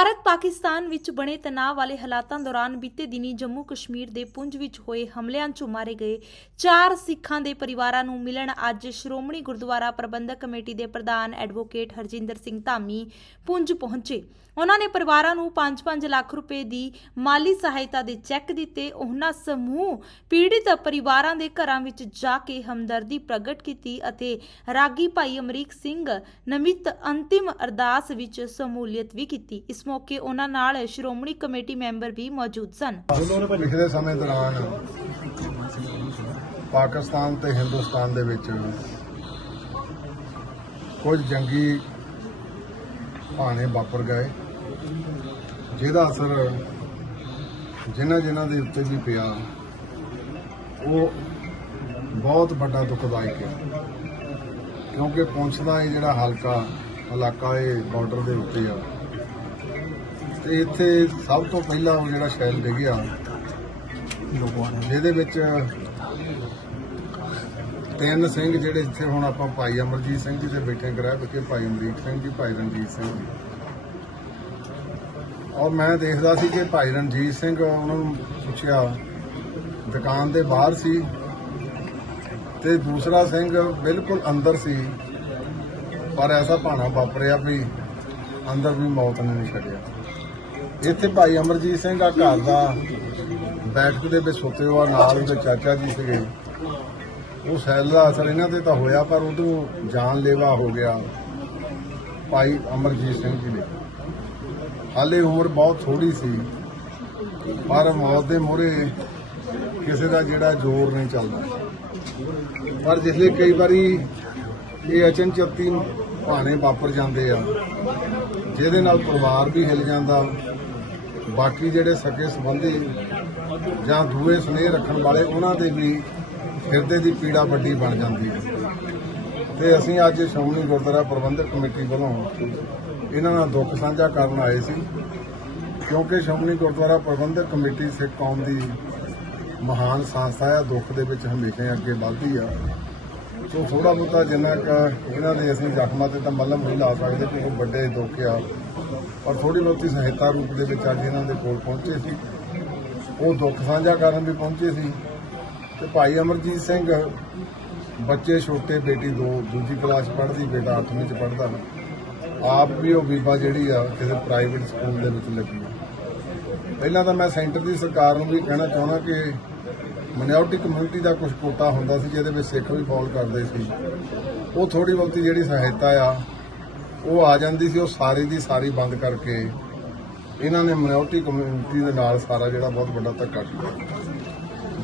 ਭਾਰਤ ਪਾਕਿਸਤਾਨ ਵਿੱਚ ਬਣੇ ਤਣਾਅ ਵਾਲੇ ਹਾਲਾਤਾਂ ਦੌਰਾਨ ਬੀਤੇ ਦਿਨੀ ਜੰਮੂ ਕਸ਼ਮੀਰ ਦੇ ਪੁੰਜ ਵਿੱਚ ਹੋਏ ਹਮਲਿਆਂ 'ਚ ਮਾਰੇ ਗਏ ਚਾਰ ਸਿੱਖਾਂ ਦੇ ਪਰਿਵਾਰਾਂ ਨੂੰ ਮਿਲਣ ਅੱਜ ਸ਼੍ਰੋਮਣੀ ਗੁਰਦੁਆਰਾ ਪ੍ਰਬੰਧਕ ਕਮੇਟੀ ਦੇ ਪ੍ਰਧਾਨ ਐਡਵੋਕੇਟ ਹਰਜਿੰਦਰ ਸਿੰਘ ਧਾਮੀ ਪੁੰਜ ਪਹੁੰਚੇ। ਉਹਨਾਂ ਨੇ ਪਰਿਵਾਰਾਂ ਨੂੰ 5-5 ਲੱਖ ਰੁਪਏ ਦੀ ਮਾਲੀ ਸਹਾਇਤਾ ਦੇ ਚੈੱਕ ਦਿੱਤੇ। ਉਹਨਾਂ ਸਮੂਹ ਪੀੜਿਤ ਪਰਿਵਾਰਾਂ ਦੇ ਘਰਾਂ ਵਿੱਚ ਜਾ ਕੇ ਹਮਦਰਦੀ ਪ੍ਰਗਟ ਕੀਤੀ ਅਤੇ ਰਾਗੀ ਭਾਈ ਅਮਰੀਕ ਸਿੰਘ ਨਮਿਤ ਅੰਤਿਮ ਅਰਦਾਸ ਵਿੱਚ ਸਮੂਲੀਅਤ ਵੀ ਕੀਤੀ। ਇਸ ਮੌਕੇ ਉਹਨਾਂ ਨਾਲ ਸ਼੍ਰੋਮਣੀ ਕਮੇਟੀ ਮੈਂਬਰ ਵੀ ਮੌਜੂਦ ਸਨ। ਪਿਛਲੇ ਸਮੇਂ ਦੌਰਾਨ ਪਾਕਿਸਤਾਨ ਤੇ ਹਿੰਦੁਸਤਾਨ ਦੇ ਵਿੱਚ ਕੁਝ ਜੰਗੀ ਭਾਣੇ ਵਾਪਰ ਗਏ। ਜਿਹਦਾ ਅਸਰ ਜਿਨ੍ਹਾਂ ਜਿਨ੍ਹਾਂ ਦੇ ਉੱਤੇ ਵੀ ਪਿਆ, ਉਹ ਬਹੁਤ ਵੱਡਾ ਦੁਖਦਾਇਕ ਹੈ। ਕਿਉਂਕਿ ਪੁੰਛ ਦਾ ਇਹ ਜਿਹੜਾ ਹਲਕਾ, ਇਲਾਕਾ ਇਹ ਬਾਰਡਰ ਦੇ ਉੱਤੇ ਆ। ਤੇ ਇੱਥੇ ਸਭ ਤੋਂ ਪਹਿਲਾਂ ਉਹ ਜਿਹੜਾ ਸ਼ੈਲ ਡਿੱਗਿਆ, ਜਿਹਦੇ ਵਿੱਚ ਤਿੰਨ ਸਿੰਘ ਜਿਹੜੇ ਇੱਥੇ ਹੁਣ ਆਪਾਂ ਭਾਈ ਅਮਰਜੀਤ ਸਿੰਘ ਜੀ ਦੇ ਬੈਠੇ ਗ੍ਰਹਿ ਵਿਖੇ, ਭਾਈ ਅਮਰੀਕ ਸਿੰਘ ਜੀ, ਭਾਈ ਰਣਜੀਤ ਸਿੰਘ ਜੀ। ਔਰ ਮੈਂ ਦੇਖਦਾ ਸੀ ਕਿ ਭਾਈ ਰਣਜੀਤ ਸਿੰਘ ਉਹਨਾਂ ਨੂੰ ਪੁੱਛਿਆ, ਦੁਕਾਨ ਦੇ ਬਾਹਰ ਸੀ ਤੇ ਦੂਸਰਾ ਸਿੰਘ ਬਿਲਕੁਲ ਅੰਦਰ ਸੀ, ਪਰ ਐਸਾ ਭਾਣਾ ਵਾਪਰਿਆ ਵੀ ਅੰਦਰ ਵੀ ਮੌਤ ਨੇ ਨਹੀਂ ਛੱਡਿਆ। ਇੱਥੇ ਭਾਈ ਅਮਰਜੀਤ ਸਿੰਘ ਆ ਘਰ ਦਾ ਬੈਠਕ ਦੇ ਵਿੱਚ ਸੁੱਤੇ ਹੋਆ ਨਾਲ ਉਹਦੇ ਚਾਚਾ ਜੀ ਸੀਗੇ। ਉਹ ਸੈੱਲ ਦਾ ਅਸਰ ਇਹਨਾਂ ਤੇ ਤਾਂ ਹੋਇਆ, ਪਰ ਉਦੋਂ ਜਾਨਲੇਵਾ ਹੋ ਗਿਆ ਭਾਈ ਅਮਰਜੀਤ ਸਿੰਘ ਜੀ ਨੇ ਹਾਲੇ ਉਮਰ ਬਹੁਤ ਥੋੜੀ ਸੀ, ਪਰ ਮੌਤ ਦੇ ਮੂਹਰੇ ਕਿਸੇ ਦਾ ਜਿਹੜਾ ਜ਼ੋਰ ਨਹੀਂ ਚੱਲਦਾ ਪਰ ਜਿਸਲੇ ਕਈ ਵਾਰੀ ਇਹ ਅਚਨਚੇਤੀ ਭਾਣੇ ਵਾਪਰ ਜਾਂਦੇ ਆ, ਜਿਹਦੇ ਨਾਲ ਪਰਿਵਾਰ ਵੀ ਹਿਲ ਜਾਂਦਾ, ਬਾਕੀ ਜਿਹੜੇ ਸਕੇ ਸੰਬੰਧੀ ਜਾਂ ਦੂਏ ਸਨੇਹ ਰੱਖਣ ਵਾਲੇ, ਉਹਨਾਂ ਦੇ ਵੀ ਹਿਰਦੇ ਦੀ ਪੀੜਾ ਵੱਡੀ ਬਣ ਜਾਂਦੀ ਹੈ। ਤੇ ਅਸੀਂ ਅੱਜ ਸ਼੍ਰੋਮਣੀ ਗੁਰਦੁਆਰਾ ਪ੍ਰਬੰਧਕ ਕਮੇਟੀ ਵੱਲੋਂ ਇਹਨਾਂ ਨਾਲ ਦੁੱਖ ਸਾਂਝਾ ਕਰਨ ਆਏ ਸੀ, ਕਿਉਂਕਿ ਸ਼੍ਰੋਮਣੀ ਗੁਰਦੁਆਰਾ ਪ੍ਰਬੰਧਕ ਕਮੇਟੀ ਸਿੱਖ ਕੌਮ ਦੀ ਮਹਾਨ ਸੰਸਥਾ ਆ, ਦੁੱਖ ਦੇ ਵਿੱਚ ਹਮੇਸ਼ਾ ਅੱਗੇ ਵੱਧਦੀ ਆ। ਸੋ ਥੋੜਾ ਬਹੁਤਾ ਜਿੰਨਾ ਕੁ ਇਹਨਾਂ ਦੇ ਅਸੀਂ ਜ਼ਖਮਾਂ ਤੇ ਤਾਂ ਮੱਲਮ ਨਹੀਂ ਲਾ ਸਕਦੇ ਕਿ ਉਹ ਵੱਡੇ ਦੁੱਖ ਆ, ਪਰ ਥੋੜੀ ਬਹੁਤੀ ਸਹਾਇਤਾ ਰੂਪ ਦੇ ਵਿੱਚ ਅੱਜ ਇਹਨਾਂ ਦੇ ਕੋਲ ਪਹੁੰਚੇ ਸੀ। ਉਹ ਦੁੱਖ ਸਾਂਝਾ ਕਰਨ ਵੀ ਪਹੁੰਚੇ ਸੀ। ਤੇ ਭਾਈ ਅਮਰਜੀਤ ਸਿੰਘ, ਬੱਚੇ ਛੋਟੇ ਬੇਟੀ ਦੋ, ਦੂਜੀ ਕਲਾਸ ਪੜ੍ਹਦੀ, ਬੇਟਾ 8ਵੀਂ ਚ ਪੜ੍ਹਦਾ। ਆਪ ਵੀ ਉਹ ਬੀਬਾ ਜਿਹੜੀ ਆ ਕਿਸੇ ਪ੍ਰਾਈਵੇਟ ਸਕੂਲ ਦੇ ਵਿੱਚ ਲੱਗੀ ਆ। ਪਹਿਲਾਂ ਤਾਂ ਮੈਂ ਸੈਂਟਰ ਦੀ ਸਰਕਾਰ ਨੂੰ ਵੀ ਕਹਿਣਾ ਚਾਹੁੰਦਾ ਕਿ ਮਿਨੋਰਟੀ ਕਮਿਊਨਿਟੀ ਦਾ ਕੁਝ ਕੋਟਾ ਹੁੰਦਾ ਸੀ ਜਿਹਦੇ ਵਿੱਚ ਸਿੱਖ ਵੀ ਫਾਲ ਕਰਦੇ ਸੀ। ਉਹ ਥੋੜੀ ਬਹੁਤੀ ਜਿਹੜੀ ਸਹਾਇਤਾ ਆ, ਉਹ ਆ ਜਾਂਦੀ ਸੀ, ਉਹ ਸਾਰੀ ਦੀ ਸਾਰੀ ਬੰਦ ਕਰਕੇ ਇਹਨਾਂ ਨੇ ਮਿਨੋਰਟੀ ਕਮਿਊਨਿਟੀ ਦੇ ਨਾਲ ਸਾਰਾ ਜਿਹੜਾ ਬਹੁਤ ਵੱਡਾ ਧੱਕਾ ਕੀਤਾ।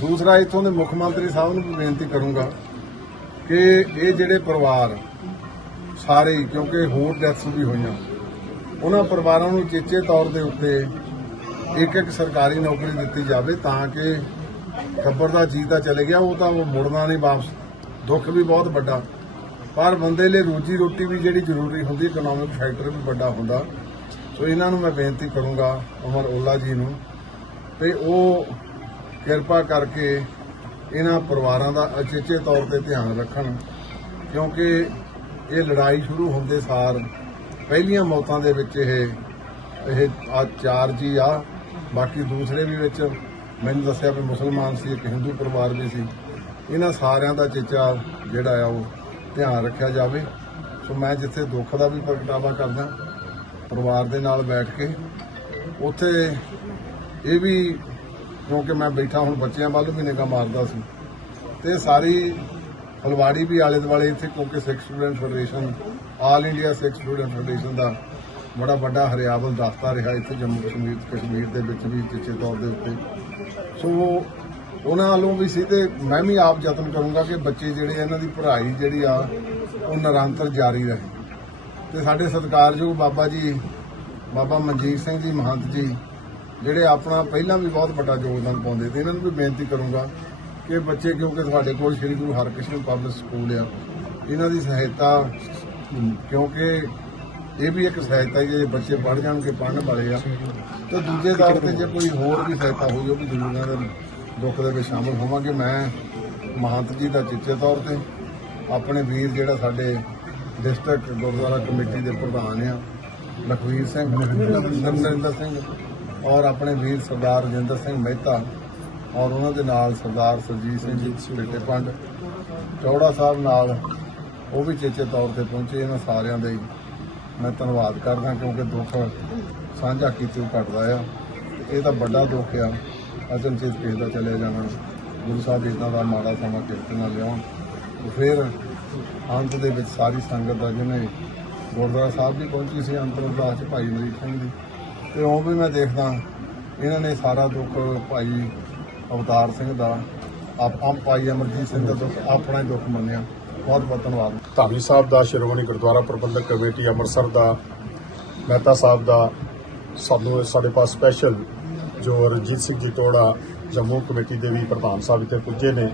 ਦੂਸਰਾ, ਇੱਥੋਂ ਦੇ ਮੁੱਖ ਮੰਤਰੀ ਸਾਹਿਬ ਨੂੰ ਵੀ ਬੇਨਤੀ ਕਰੂੰਗਾ ਕਿ ਇਹ ਜਿਹੜੇ ਪਰਿਵਾਰ ਸਾਰੇ ਹੀ, ਕਿਉਂਕਿ ਹੋਰ ਡੈਥਸ ਵੀ ਹੋਈਆਂ। ਉਹਨਾਂ ਪਰਿਵਾਰਾਂ ਨੂੰ ਚੇਚੇ ਤੌਰ ਦੇ ਉੱਤੇ ਇੱਕ ਇੱਕ ਸਰਕਾਰੀ ਨੌਕਰੀ ਦਿੱਤੀ ਜਾਵੇ ਤਾਂ ਕਿ ਟੱਬਰ ਦਾ ਜੀ ਤਾਂ ਚਲੇ ਗਿਆ ਉਹ ਤਾਂ ਉਹ ਮੁੜਨਾ ਨਹੀਂ ਵਾਪਸ। ਦੁੱਖ ਵੀ ਬਹੁਤ ਵੱਡਾ। ਪਰ ਬੰਦੇ ਲਈ ਰੋਜੀ ਰੋਟੀ ਵੀ ਜਿਹੜੀ ਜ਼ਰੂਰੀ ਹੁੰਦੀ ਇਕਨੋਮਿਕ ਫੈਕਟਰ ਵੀ ਵੱਡਾ ਹੁੰਦਾ। ਸੋ ਇਹਨਾਂ ਨੂੰ ਮੈਂ ਬੇਨਤੀ ਕਰੂੰਗਾ ਉਮਰ ਓਲਾ ਜੀ ਨੂੰ ਤੇ ਉਹ ਕਿਰਪਾ ਕਰਕੇ ਇਹਨਾਂ ਪਰਿਵਾਰਾਂ ਦਾ ਅਚੇਚੇ ਤੌਰ ਤੇ ਧਿਆਨ ਰੱਖਣ। ਕਿਉਂਕਿ ਇਹ ਲੜਾਈ ਸ਼ੁਰੂ ਹੁੰਦੇ ਸਾਰ ਪਹਿਲੀਆਂ ਮੌਤਾਂ ਦੇ ਵਿੱਚ ਇਹ ਇਹ ਆ ਚਾਰ ਜੀ ਆ, ਬਾਕੀ ਦੂਸਰੇ ਵੀ ਵਿੱਚ ਮੈਨੂੰ ਦੱਸਿਆ ਵੀ ਮੁਸਲਮਾਨ ਸੀ, ਇੱਕ ਹਿੰਦੂ ਪਰਿਵਾਰ ਵੀ ਸੀ। ਇਹਨਾਂ ਸਾਰਿਆਂ ਦਾ ਚੇਚਾ ਜਿਹੜਾ ਆ ਉਹ ਧਿਆਨ ਰੱਖਿਆ ਜਾਵੇ। ਸੋ ਮੈਂ ਜਿੱਥੇ ਦੁੱਖ ਦਾ ਵੀ ਪ੍ਰਗਟਾਵਾ ਕਰਦਾ, ਪਰਿਵਾਰ ਦੇ ਨਾਲ ਬੈਠ ਕੇ, ਉੱਥੇ ਇਹ ਵੀ ਕਿਉਂਕਿ ਮੈਂ ਬੈਠਾ ਹੁਣ ਬੱਚਿਆਂ ਵੱਲ ਵੀ ਨਿਗਾਹ ਮਾਰਦਾ ਸੀ। ਤੇ ਸਾਰੀ ਫਲਵਾੜੀ ਵੀ ਆਲੇ ਦੁਆਲੇ ਇੱਥੇ ਕਿਉਂਕਿ Sikh student federation, all India Sikh student federation ਦਾ ਬੜਾ ਵੱਡਾ ਹਰਿਆਵਲ ਦਫ਼ਤਰ ਰਿਹਾ ਇੱਥੇ ਜੰਮੂ ਕਸ਼ਮੀਰ ਕਸ਼ਮੀਰ ਦੇ ਵਿੱਚ ਵੀ ਕਿਸੇ ਤੌਰ ਦੇ ਉੱਤੇ। ਸੋ ਉਹਨਾਂ ਵੱਲੋਂ ਵੀ ਸੀ ਤੇ ਮੈਂ ਵੀ ਆਪ ਯਤਨ ਕਰੂੰਗਾ ਕਿ ਬੱਚੇ ਜਿਹੜੇ ਇਹਨਾਂ ਦੀ ਪੜ੍ਹਾਈ ਜਿਹੜੀ ਆ, ਉਹ ਨਿਰੰਤਰ ਜਾਰੀ ਰਹੇ। ਤੇ ਸਾਡੇ ਸਤਿਕਾਰਯੋਗ ਬਾਬਾ ਜੀ, ਬਾਬਾ ਮਨਜੀਤ ਸਿੰਘ ਜੀ, ਮਹੰਤ ਜੀ, ਜਿਹੜੇ ਆਪਣਾ ਪਹਿਲਾਂ ਵੀ ਬਹੁਤ ਵੱਡਾ ਯੋਗਦਾਨ ਪਾਉਂਦੇ ਤੇ ਇਹਨਾਂ ਨੂੰ ਵੀ ਬੇਨਤੀ ਕਰੂੰਗਾ ਕਿ ਬੱਚੇ ਕਿਉਂਕਿ ਸਾਡੇ ਕੋਲ ਸ੍ਰੀ ਗੁਰੂ ਹਰਕ੍ਰਿਸ਼ਨ ਪਬਲਿਕ ਸਕੂਲ ਆ, ਇਹਨਾਂ ਦੀ ਸਹਾਇਤਾ, ਕਿਉਂਕਿ ਇਹ ਵੀ ਇੱਕ ਸਹਾਇਤਾ ਹੀ ਜੇ ਬੱਚੇ ਪੜ੍ਹ ਜਾਣਗੇ, ਪੜ੍ਹਨ ਵਾਲੇ ਆ। ਤੇ ਦੂਜੇ ਤੌਰ ਤੇ ਜੇ ਕੋਈ ਹੋਰ ਵੀ ਸਹਾਇਤਾ ਹੋਈ, ਉਹ ਵੀ ਜ਼ਰੂਰ ਦੇ ਦੁੱਖ ਦੇ ਵਿੱਚ ਸ਼ਾਮਲ ਹੋਵਾਂਗੇ। ਮੈਂ ਮਹੰਤ ਜੀ ਦਾ ਚਿੱਚੇ ਤੌਰ ਤੇ ਆਪਣੇ ਵੀਰ ਜਿਹੜਾ ਸਾਡੇ ਡਿਸਟ੍ਰਿਕਟ ਗੁਰਦੁਆਰਾ ਕਮੇਟੀ ਦੇ ਪ੍ਰਧਾਨ ਆ, ਲਖਵੀਰ ਸਿੰਘ, ਨਰਿੰਦਰ ਸਿੰਘ, ਔਰ ਆਪਣੇ ਵੀਰ ਸਰਦਾਰ ਰਜਿੰਦਰ ਸਿੰਘ ਮਹਿਤਾ ਔਰ ਉਹਨਾਂ ਦੇ ਨਾਲ ਸਰਦਾਰ ਸਰਜੀਤ ਸਿੰਘ ਜੀ, ਬੇਟੇ ਪੰਡ ਚੌੜਾ ਸਾਹਿਬ ਨਾਲ ਉਹ ਵੀ ਚੇਚੇ ਤੌਰ ਤੇ ਪਹੁੰਚੇ, ਇਹਨਾਂ ਸਾਰਿਆਂ ਦਾ ਮੈਂ ਧੰਨਵਾਦ ਕਰਦਾ ਕਿਉਂਕਿ ਦੁੱਖ ਸਾਂਝਾ ਕੀਤੇ ਉਹ ਘਟਦਾ ਆ। ਇਹ ਤਾਂ ਵੱਡਾ ਦੁੱਖ ਆ। ਅਚਨਚੇਤ ਕਿਸੇ ਦਾ ਚਲੇ ਜਾਣਾ ਗੁਰੂ ਸਾਹਿਬ ਇਦਾਂ ਦਾ ਮਾੜਾ ਸਮਾਂ ਕਿਰਤ ਨਾ ਲਿਆਉਣ। ਫਿਰ ਅੰਤ ਦੇ ਵਿੱਚ ਸਾਰੀ ਸੰਗਤ ਦਾ ਜਿਹਨੇ ਗੁਰਦੁਆਰਾ ਸਾਹਿਬ ਵੀ ਪਹੁੰਚੀ ਸੀ ਅੰਤਰ ਅਰਦਾਸ 'ਚ ਭਾਈ ਮਰੀਕ ਸਿੰਘ ਦੀ। ਤੇ ਉਹ ਵੀ ਮੈਂ ਦੇਖਦਾ, ਇਹਨਾਂ ਨੇ ਸਾਰਾ ਦੁੱਖ ਭਾਈ ਅਵਤਾਰ ਸਿੰਘ ਦਾ। ਆਪ ਭਾਈ ਅਮਰਜੀਤ ਸਿੰਘ ਦਾ ਦੁੱਖ, ਆਪਣਾ ਹੀ ਦੁੱਖ ਮੰਨਿਆ। ਬਹੁਤ ਬਹੁਤ ਧੰਨਵਾਦ। ਧਾਮੀ ਸਾਹਿਬ ਦਾ ਸ਼੍ਰੋਮਣੀ ਗੁਰਦੁਆਰਾ ਪ੍ਰਬੰਧਕ ਕਮੇਟੀ ਅੰਮ੍ਰਿਤਸਰ ਦਾ, ਮਹਿਤਾ ਸਾਹਿਬ ਦਾ, ਸਾਨੂੰ ਸਾਡੇ ਪਾਸ ਸਪੈਸ਼ਲ ਜੋ ਰਣਜੀਤ ਸਿੰਘ ਜੀ ਟੋੜਾ ਜੰਮੂ ਕਮੇਟੀ ਦੇ ਵੀ ਪ੍ਰਧਾਨ ਸਾਹਿਬ ਇੱਥੇ ਪੁੱਜੇ ਨੇ,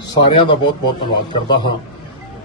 ਸਾਰਿਆਂ ਦਾ ਬਹੁਤ ਬਹੁਤ ਧੰਨਵਾਦ ਕਰਦਾ ਹਾਂ।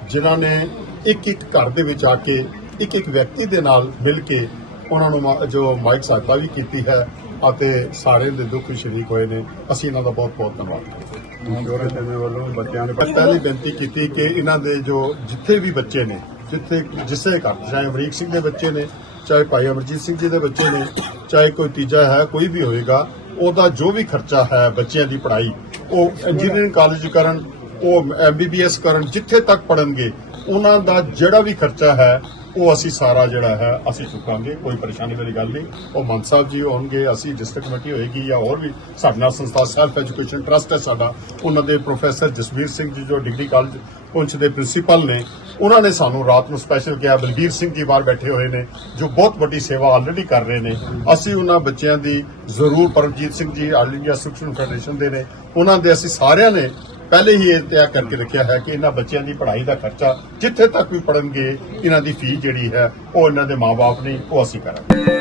ਜਿਨ੍ਹਾਂ ਨੇ ਇੱਕ ਇੱਕ ਘਰ ਦੇ ਵਿੱਚ ਆ ਕੇ ਇੱਕ ਇੱਕ ਵਿਅਕਤੀ ਦੇ ਨਾਲ ਮਿਲ ਕੇ ਉਹਨਾਂ ਨੂੰ ਮਾ- ਜੋ ਮਾਈਕ ਸਹਾਇਤਾ ਵੀ ਕੀਤੀ ਹੈ ਅਤੇ ਸਾਰਿਆਂ ਦੇ ਦੁੱਖ ਵਿੱਚ ਸ਼ਰੀਕ ਹੋਏ ਨੇ। ਅਸੀਂ ਇਹਨਾਂ ਦਾ ਬਹੁਤ ਬਹੁਤ ਧੰਨਵਾਦ ਕਰਦੇ ਹਾਂ। ਜੋਰੇ ਦੇ ਵੱਲੋਂ ਬੱਚਿਆਂ ਨੇ ਪਹਿਲੀ ਬੇਨਤੀ ਕੀਤੀ ਕਿ ਇਹਨਾਂ ਦੇ ਜੋ ਜਿੱਥੇ ਵੀ ਬੱਚੇ ਨੇ ਜਿੱਥੇ ਜਿਸੇ ਘਰ ਚਾਹੇ ਅਮਰੀਕ ਸਿੰਘ ਦੇ ਬੱਚੇ ਨੇ ਚਾਹੇ ਭਾਈ ਅਮਰਜੀਤ ਸਿੰਘ ਜੀ ਦੇ ਬੱਚੇ ਨੇ ਚਾਹੇ ਕੋਈ ਤੀਜਾ ਹੈ ਕੋਈ ਵੀ ਹੋਏਗਾ ਉਹਦਾ ਜੋ ਵੀ ਖਰਚਾ ਹੈ ਬੱਚਿਆਂ ਦੀ ਪੜ੍ਹਾਈ ਉਹ ਇੰਜੀਨੀਅਰਿੰਗ ਕਾਲਜ ਕਰਨ ਉਹ ਐਮਬੀਬੀਐਸ ਕਰਨ ਜਿੱਥੇ ਤੱਕ ਪੜਨਗੇ ਉਹਨਾਂ ਦਾ ਜਿਹੜਾ ਵੀ ਖਰਚਾ ਹੈ ਉਹ ਅਸੀਂ ਸਾਰਾ ਜਿਹੜਾ ਹੈ, ਅਸੀਂ ਚੁੱਕਾਂਗੇ, ਕੋਈ ਪਰੇਸ਼ਾਨੀ ਵਾਲੀ ਗੱਲ ਨਹੀਂ। ਉਹ ਮੰਤ ਸਾਹਿਬ ਜੀ ਹੋਣਗੇ, ਅਸੀਂ ਡਿਸਟ੍ਰਿਕਟ ਕਮੇਟੀ ਹੋਏਗੀ ਜਾਂ ਹੋਰ ਵੀ, ਸਾਡੇ ਨਾਲ ਸੰਸਥਾ ਸੈਲਫ ਐਜੂਕੇਸ਼ਨ ਟਰਸਟ ਹੈ ਸਾਡਾ। ਉਹਨਾਂ ਦੇ ਪ੍ਰੋਫੈਸਰ ਜਸਵੀਰ ਸਿੰਘ ਜੀ ਜੋ ਡਿਗਰੀ ਕਾਲਜ ਪੁੰਛ ਦੇ ਪ੍ਰਿੰਸੀਪਲ ਨੇ, ਉਹਨਾਂ ਨੇ ਸਾਨੂੰ ਰਾਤ ਨੂੰ ਸਪੈਸ਼ਲ ਕਿਹਾ, ਬਲਬੀਰ ਸਿੰਘ ਜੀ ਬਾਹਰ ਬੈਠੇ ਹੋਏ ਨੇ, ਜੋ ਬਹੁਤ ਵੱਡੀ ਸੇਵਾ ਆਲਰੇਡੀ ਕਰ ਰਹੇ ਨੇ। ਅਸੀਂ ਉਹਨਾਂ ਬੱਚਿਆਂ ਦੀ ਜ਼ਰੂਰ, ਪਰਮਜੀਤ ਸਿੰਘ ਜੀ, ਆਲ ਇੰਡੀਆ ਸਿੱਖਿਆ ਫੈਡਰੇਸ਼ਨ ਦੇ ਨੇ। ਉਹਨਾਂ ਦੇ ਅਸੀਂ ਸਾਰਿਆਂ ਨੇ ਪਹਿਲੇ ਹੀ ਇਹ ਤੈਅ ਕਰਕੇ ਰੱਖਿਆ ਹੈ ਕਿ ਇਹਨਾਂ ਬੱਚਿਆਂ ਦੀ ਪੜ੍ਹਾਈ ਦਾ ਖਰਚਾ ਜਿੱਥੇ ਤੱਕ ਵੀ ਪੜਨਗੇ ਇਹਨਾਂ ਦੀ ਫੀਸ ਜਿਹੜੀ ਹੈ, ਉਹ ਇਹਨਾਂ ਦੇ ਮਾਪੇ ਨੇ ਉਹ ਅਸੀਂ ਕਰਾਂਗੇ।